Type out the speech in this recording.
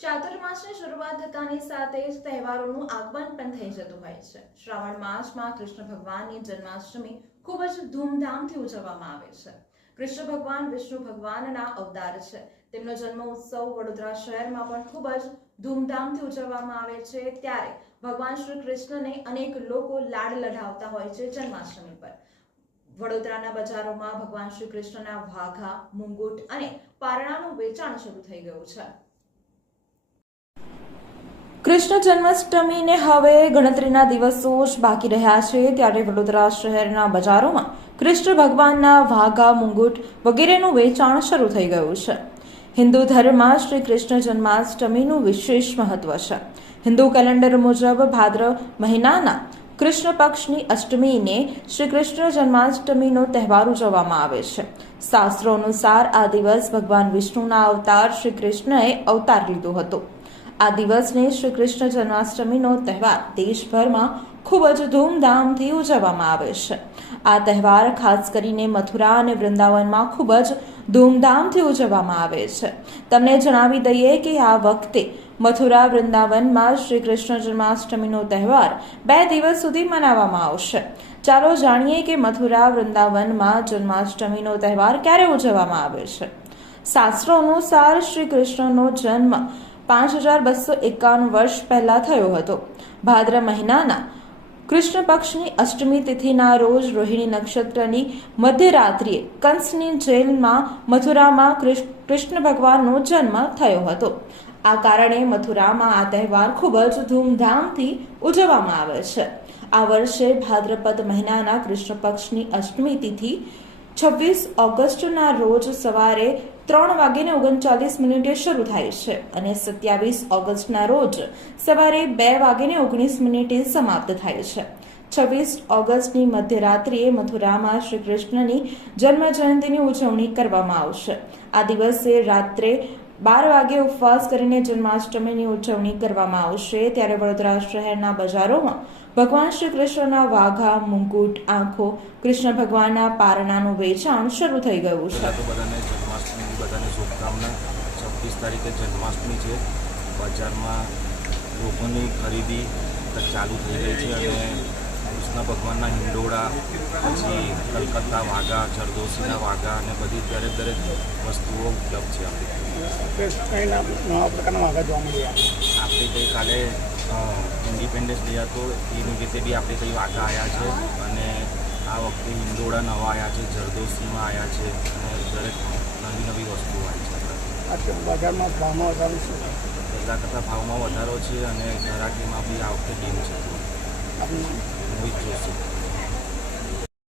ચાતુર્માસની શરૂઆત થતાની સાથે જ તહેવારોનું આગમન પણ થઈ જતું હોય છે. શ્રાવણ માસમાં કૃષ્ણ ભગવાનની જન્માષ્ટમી ખૂબ જ ધૂમધામથી ઉજવવામાં આવે છે. કૃષ્ણ ભગવાન વિષ્ણુ ભગવાનના અવતાર છે. તેમનો જન્મ ઉત્સવ વડોદરા શહેરમાં પણ ખૂબ જ ધૂમધામથી ઉજવવામાં આવે છે. ત્યારે ભગવાન શ્રી કૃષ્ણને અનેક લોકો લાડ લડાવતા હોય છે જન્માષ્ટમી પર. વડોદરાના બજારોમાં ભગવાન શ્રી કૃષ્ણના વાઘા, મુંગુટ અને પારણાનું વેચાણ શરૂ થઈ ગયું છે. કૃષ્ણ જન્માષ્ટમીને હવે ગણતરીના દિવસો જ બાકી રહ્યા છે. ત્યારે વડોદરા શહેરના બજારોમાં કૃષ્ણ ભગવાનના વાઘા, મુંગુટ વગેરેનું વેચાણ શરૂ થઈ ગયું છે. હિન્દુ ધર્મમાં શ્રી કૃષ્ણ જન્માષ્ટમીનું વિશેષ મહત્વ છે. હિન્દુ કેલેન્ડર મુજબ ભાદ્ર મહિનાના કૃષ્ણ પક્ષની અષ્ટમીને શ્રી કૃષ્ણ જન્માષ્ટમીનો તહેવાર ઉજવવામાં આવે છે. શાસ્ત્રો અનુસાર આ દિવસ ભગવાન વિષ્ણુના અવતાર શ્રી કૃષ્ણએ અવતાર લીધો હતો. આ દિવસને શ્રી કૃષ્ણ જન્માષ્ટમીનો તહેવાર દેશભરમાં ખૂબ જ ધૂમધામથી ઉજવવામાં આવે છે. આ તહેવાર ખાસ કરીને મથુરા અને વૃંદાવનમાં ખૂબ જ ધૂમધામથી ઉજવવામાં આવે છે. તમને જણાવી દઈએ કે આ વખતે મથુરા વૃંદાવનમાં શ્રી કૃષ્ણ જન્માષ્ટમીનો તહેવાર બે દિવસ સુધી મનાવવામાં આવશે. ચાલો જાણીએ કે મથુરા વૃંદાવનમાં જન્માષ્ટમીનો તહેવાર ક્યારે ઉજવવામાં આવે છે. શાસ્ત્રો અનુસાર શ્રી કૃષ્ણનો જન્મ પાંચ હજાર બસો એકાવન વર્ષ પહેલા થયો હતો. ભાદ્ર મહિનાના કૃષ્ણ પક્ષની અષ્ટમી તિથિના રોજ રોહિણી નક્ષત્રની મધ્યરાત્રિએ કંસની જેલમાં મથુરામાં કૃષ્ણ ભગવાનનો જન્મ થયો હતો. આ કારણે મથુરામાં આ તહેવાર ખૂબ જ ધૂમધામથી ઉજવવામાં આવે છે. આ વર્ષે ભાદ્રપદ મહિનાના કૃષ્ણ પક્ષની અષ્ટમી તિથિ છવ્વીસ ઓગસ્ટના રોજ સવારે ત્રણ વાગ્યે ઓગણચાલીસ મિનિટે શરૂ થાય છે અને સત્યાવીસ ઓગસ્ટના રોજ સવારે બે વાગ્યે ઓગણીસ મિનિટે સમાપ્ત થાય છે. છવ્વીસ ઓગસ્ટની મધ્યરાત્રિએ મથુરામાં શ્રી કૃષ્ણની જન્મ જયંતિની ઉજવણી કરવામાં આવશે. આ દિવસે રાત્રે બાર વાગે ઉપવાસ કરીને જન્માષ્ટમીની ઉજવણી કરવામાં આવશે. ત્યારે વડોદરા શહેરના બજારોમાં ભગવાન શ્રી કૃષ્ણના વાઘા, મુકુટ, આંખો, કૃષ્ણ ભગવાનના પારણાનું વેચાણ શરૂ થઈ ગયું છે. બધાને જન્માષ્ટમીની બધાને શુભકામના. છવ્વીસ તારીખે જન્માષ્ટમી છે. બજારમાં લોકોની ખરીદી ચાલુ થઈ ગઈ છે અને કૃષ્ણ ભગવાનના હિંડોળા પછી કલકત્તા વાઘા જરદોશીના વાઘા અને બધી દરેક દરેક વસ્તુઓ ઉપલબ્ધ છે આપણી આપણે ગઈકાલે ઇન્ડિપેન્ડન્સ ડે હતો. એ નિમિત્તે બી આપણે કંઈ વાઘા આવ્યા છે અને આ વખતે હિંડોળા નવા આવ્યા છે જરદોશીમાં આવ્યા છે અને દરેક નવી નવી વસ્તુઓ આવી છે બજારમાં ભાવમાં વધારો છે પહેલાં કરતાં ભાવમાં વધારો છે અને ઘરાકીમાં બી આ વખતે ડીમ છે. 嗯具会做